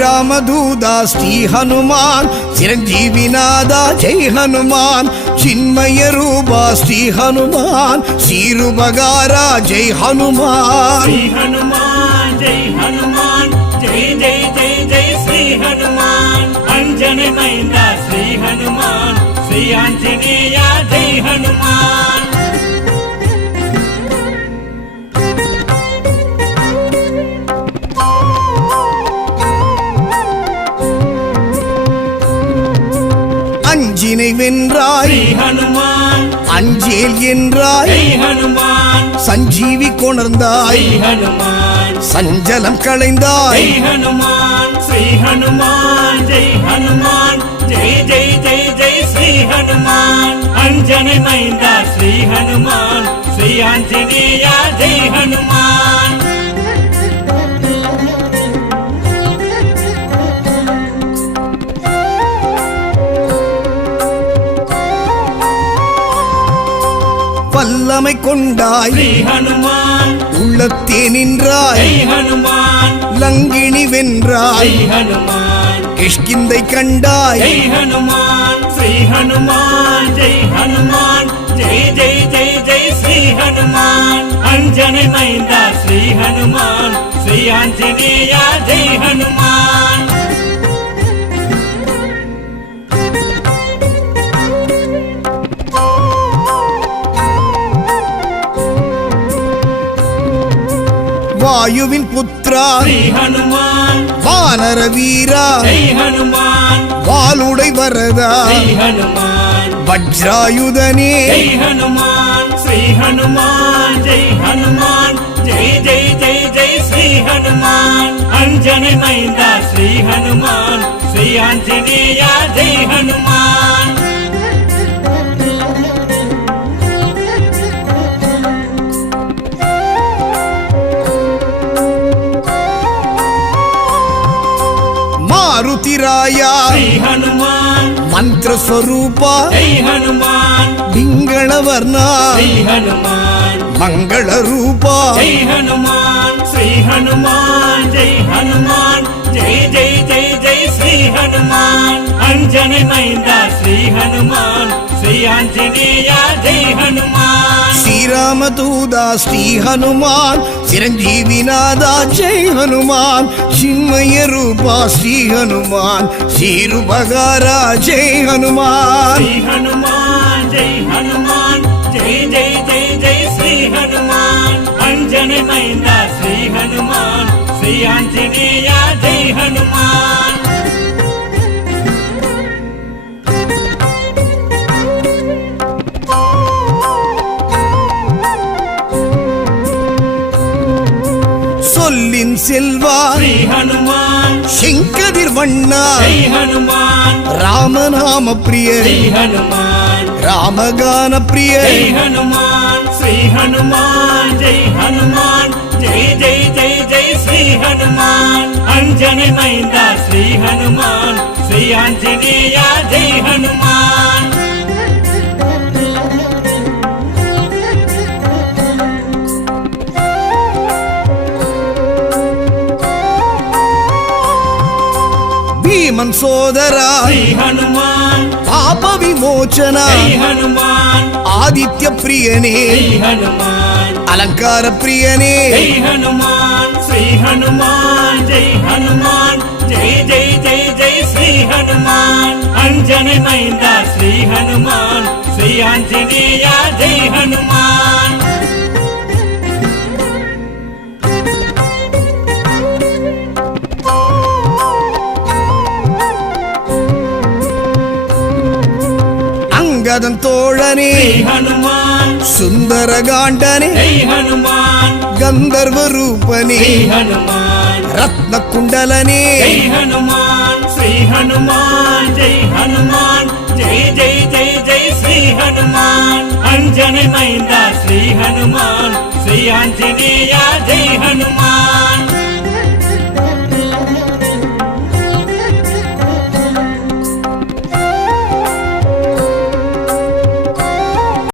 रामदूता श्री हनुमान चिरंजीविनादा जय हनुमान चिन्मय रूपा श्री हनुमान श्रीरुपकारा जय हनुमान श्री हनुमान जय हनुमान जय जय जय जय श्री हनुमान अंजनी मैंदा श्री हनुमान श्री आंजनेय जय हनुमान அஞ்சினை வென்றாய் ஹனுமான் அஞ்சேல் என்றாய் ஹனுமான் சஞ்சீவி கொணர்ந்தாய் ஹனுமான் சஞ்சலம் களைந்தாய் ஹனுமான் ஸ்ரீ ஹனுமான் ஜெய் ஹனுமான் ஜெய் ஜெய் ஜெய் ஜெய் ஸ்ரீ ஹனுமான் அஞ்சனை மைந்தா ஸ்ரீ ஹனுமான் ஸ்ரீ ஆஞ்சநேய ஜெய் ஹனுமான் வல்லமை கொண்டாய் ஸ்ரீ ஹனுமான் உள்ளத்தே நின்றாய் ஜெய் ஹனுமான் லங்கினி வென்றாய் ஜெய் ஹனுமான் கிஷ்கிந்தை கண்டாய் ஜெய் ஹனுமான் ஸ்ரீ ஹனுமான் ஜெய் ஹனுமான் ஜெய் ஜெய் ஜெய் ஜெய் ஸ்ரீ ஹனுமான் அஞ்சனை மைந்தா ஸ்ரீ ஹனுமான் ஸ்ரீ ஆஞ்சநேய ஜெய் ஹனுமான் வாயுவின் புத்ரா ஸ்ரீ ஹனுமான் வானர வீரா ஜெய் ஹனுமான் வாளுடை வரதா ஸ்ரீ ஹனுமான் வஜ்ராயுதனே ஜெய் ஹனுமான் ஸ்ரீ ஹனுமான் ஜெய் ஹனுமான் ஜெய் ஜெய் ஜெய் ஜெய் ஸ்ரீ ஹனுமான் அஞ்சனை மைந்தா ஸ்ரீ ஹனுமான் ஸ்ரீ ஆஞ்சநேய ஜெய் ஹனுமான் மாருதிராயா ஸ்ரீ ஹனுமான் மந்திர ஸ்வரூபா ஜெய் ஹனுமான் பிங்கள வர்ணா ஸ்ரீ ஹனுமான் மங்கள ரூபா ஜெய் ஹனுமான் ஸ்ரீ ஹனுமான் ஜெய் ஹனுமான் ஜெய் ஜெய் ஜெய் ஜெய் ஸ்ரீ ஹனுமான் அஞ்சனை மைந்தா ஸ்ரீ ஹனுமான் ஸ்ரீ ஆஞ்சநேய ஜெய் ஹனுமான் ஸ்ரீராமதூதா ஸ்ரீ ஹனுமான் சிரஞ்சீவிநாதா ஜெய் ஹனுமான் சின்மய ரூபா ஸ்ரீ ஹனுமான் ஸ்ரீருபகாரா ஜெய் ஹனுமான் ஸ்ரீ ஹனுமான் ஜெய் ஹனுமான் ஜெய் ஜெய் ஜெய் ஜெய் ஸ்ரீ ஹனுமான் அஞ்சனை மைந்தா ஸ்ரீ ஹனுமான் ஸ்ரீ ஆஞ்சநேய ஜெய் ஹனுமான் சொல்லின் செல்வா ஸ்ரீ ஹனுமான் செங்கதிர் வண்ணா ஜெய் ஹனுமான் ராமநாம பிரிய ஸ்ரீ ஹனுமான் ராமகான பிரிய ஜெய் ஹனுமான் ஸ்ரீ ஹனுமான் ஜெய் ஹனுமான் ஜெய் ஜெய் ஜெய் ஜெய் ஸ்ரீ ஹனுமான் அஞ்சனை மைந்தா ஸ்ரீ ஹனுமான் ஸ்ரீ ஆஞ்சநேய ஜெய் ஹனுமான் భీమన్ సోదరా శ్రీ హనుమాన్ పాప విమోచన జై హనుమాన్ ఆదిత్య ప్రియనే శ్రీ హనుమాన్ అలంకార ప్రియనే జై హనుమాన్ శ్రీ హనుమాన్ జై హనుమాన్ జై జై జై జై శ్రీ హనుమాన్ అంజని మైందా శ్రీ హనుమాన్ శ్రీ ఆంజనేయ జై హనుమాన్ అంగదన్ తోళనే హనుమాన్ సుందరగాండనే హనుమాన్ గంధర్వ రూపనే హనుమాన్ రత్న కుండలనే హనుమాన్ శ్రీ హనుమాన్ జై హనుమాన్ జై జై జై జై శ్రీ श्री हनुमान अंजनी मैंदा श्री हनुमान श्री आंजनेया जय हनुमान